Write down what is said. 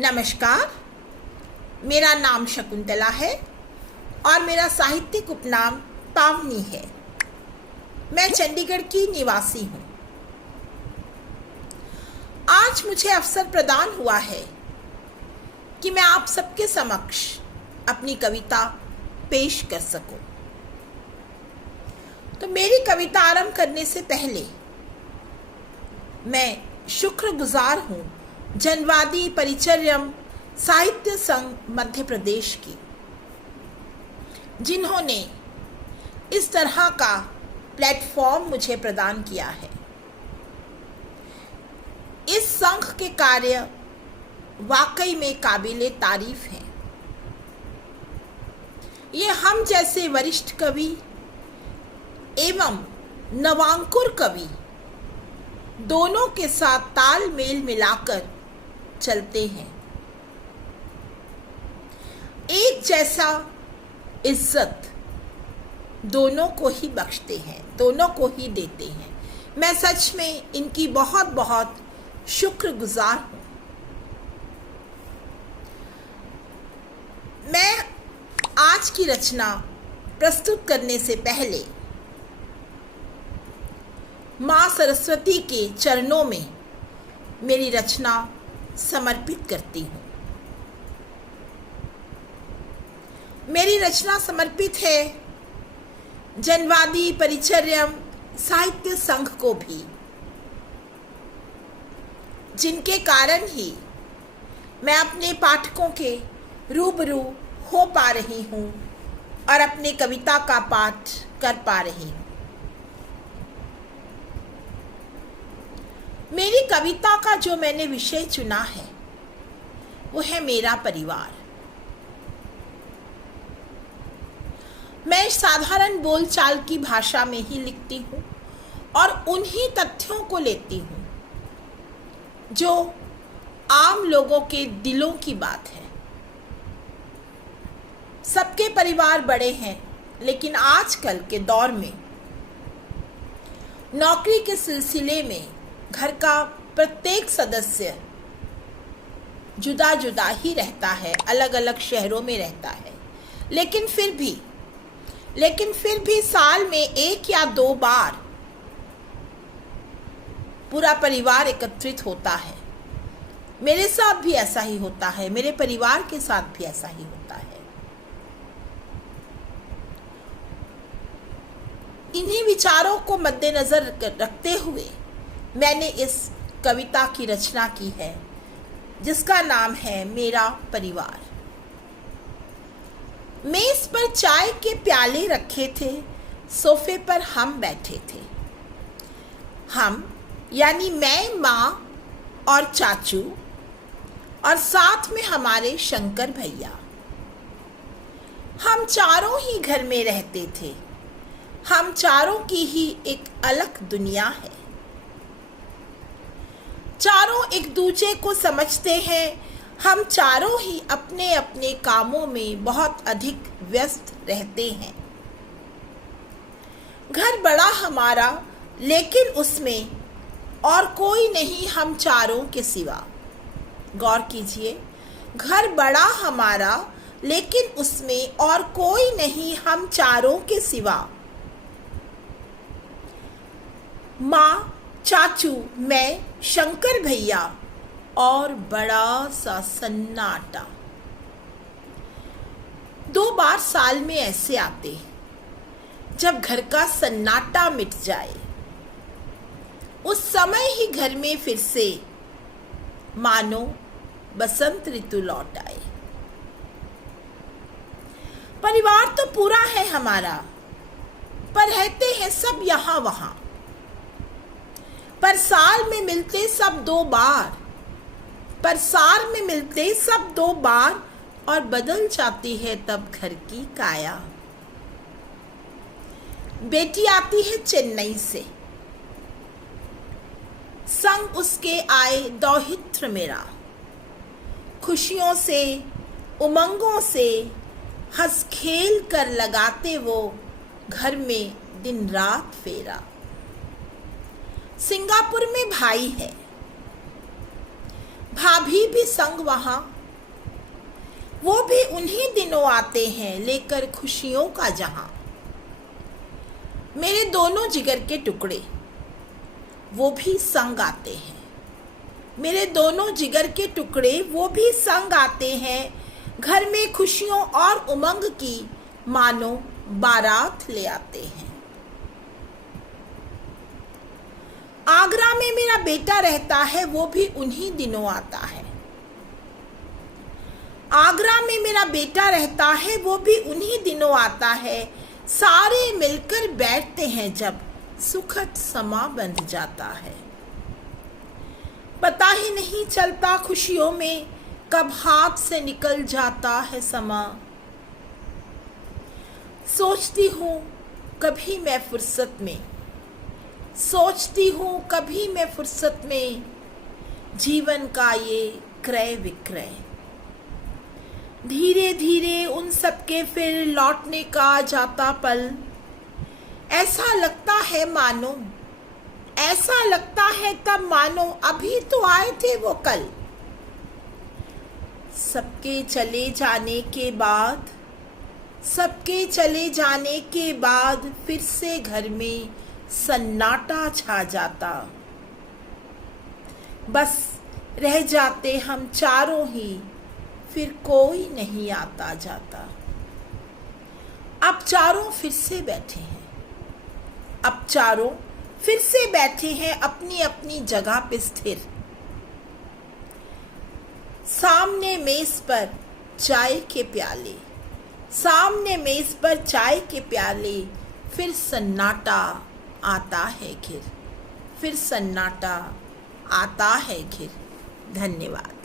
नमस्कार, मेरा नाम शकुंतला है और मेरा साहित्यिक उपनाम पावनी है। मैं चंडीगढ़ की निवासी हूँ। आज मुझे अवसर प्रदान हुआ है कि मैं आप सबके समक्ष अपनी कविता पेश कर सकूं। तो मेरी कविता आरंभ करने से पहले मैं शुक्रगुजार हूँ जनवादी परिचर्यम साहित्य संघ मध्य प्रदेश की, जिन्होंने इस तरह का प्लेटफॉर्म मुझे प्रदान किया है। इस संघ के कार्य वाकई में काबिले तारीफ हैं। ये हम जैसे वरिष्ठ कवि एवं नवांकुर कवि दोनों के साथ तालमेल मिलाकर चलते हैं। एक जैसा इज्जत दोनों को ही बख्शते हैं, दोनों को ही देते हैं। मैं सच में इनकी बहुत बहुत शुक्रगुजार हूँ। मैं आज की रचना प्रस्तुत करने से पहले माँ सरस्वती के चरणों में मेरी रचना समर्पित करती हूँ। मेरी रचना समर्पित है जनवादी परिचर्यम साहित्य संघ को भी, जिनके कारण ही मैं अपने पाठकों के रूबरू हो पा रही हूँ और अपने कविता का पाठ कर पा रही हूँ। मेरी कविता का जो मैंने विषय चुना है वो है मेरा परिवार। मैं साधारण बोलचाल की भाषा में ही लिखती हूँ और उन्हीं तथ्यों को लेती हूँ जो आम लोगों के दिलों की बात है। सबके परिवार बड़े हैं, लेकिन आजकल के दौर में नौकरी के सिलसिले में घर का प्रत्येक सदस्य जुदा जुदा ही रहता है, अलग अलग शहरों में रहता है। लेकिन फिर भी साल में 1 या 2 बार पूरा परिवार एकत्रित होता है। मेरे साथ भी ऐसा ही होता है, मेरे परिवार के साथ भी ऐसा ही होता है। इन्हीं विचारों को मद्देनजर रखते हुए मैंने इस कविता की रचना की है, जिसका नाम है मेरा परिवार। मेज पर चाय के प्याले रखे थे, सोफे पर हम बैठे थे। हम यानी मैं, माँ और चाचू, और साथ में हमारे शंकर भैया। हम चारों ही घर में रहते थे। हम चारों की ही एक अलग दुनिया है। चारों एक दूसरे को समझते हैं। हम चारों ही अपने अपने कामों में बहुत अधिक व्यस्त रहते हैं। घर बड़ा हमारा, लेकिन उसमें और कोई नहीं हम चारों के सिवा। गौर कीजिए, घर बड़ा हमारा, लेकिन उसमें और कोई नहीं हम चारों के सिवा। माँ, चाचू, मैं, शंकर भैया और बड़ा सा सन्नाटा। 2 बार साल में ऐसे आते जब घर का सन्नाटा मिट जाए। उस समय ही घर में फिर से मानो बसंत ऋतु लौट आए। परिवार तो पूरा है हमारा, पर रहते हैं सब यहाँ वहाँ। पर साल में मिलते सब 2 बार, और बदल जाती है तब घर की काया। बेटी आती है चेन्नई से, संग उसके आए दौहित्र मेरा। खुशियों से, उमंगों से हंस खेल कर लगाते वो घर में दिन रात फेरा। सिंगापुर में भाई है, भाभी भी संग वहाँ, वो भी उन्हीं दिनों आते हैं लेकर खुशियों का जहां। मेरे दोनों जिगर के टुकड़े वो भी संग आते हैं, मेरे दोनों जिगर के टुकड़े वो भी संग आते हैं, घर में खुशियों और उमंग की मानो बारात ले आते हैं। आगरा में मेरा बेटा रहता है, वो भी उन्हीं दिनों आता है। आगरा में मेरा बेटा रहता है, वो भी उन्हीं दिनों आता है। सारे मिलकर बैठते हैं जब सुखद समा बंध जाता है। पता ही नहीं चलता खुशियों में कब हाथ से निकल जाता है समा। सोचती हूँ कभी मैं फुर्सत में, सोचती हूँ कभी मैं फुर्सत में, जीवन का ये क्रय विक्रय। धीरे धीरे उन सबके फिर लौटने का जाता पल, ऐसा लगता है मानो, ऐसा लगता है तब मानो अभी तो आए थे वो कल। सबके चले जाने के बाद, सबके चले जाने के बाद फिर से घर में सन्नाटा छा जाता। बस रह जाते हम चारों ही, फिर कोई नहीं आता जाता। अब चारों फिर से बैठे हैं, अब चारों फिर से बैठे हैं अपनी अपनी जगह पे स्थिर। सामने मेज पर चाय के प्याले, सामने मेज पर चाय के प्याले, फिर सन्नाटा आता है घिर, फिर सन्नाटा आता है घिर। धन्यवाद।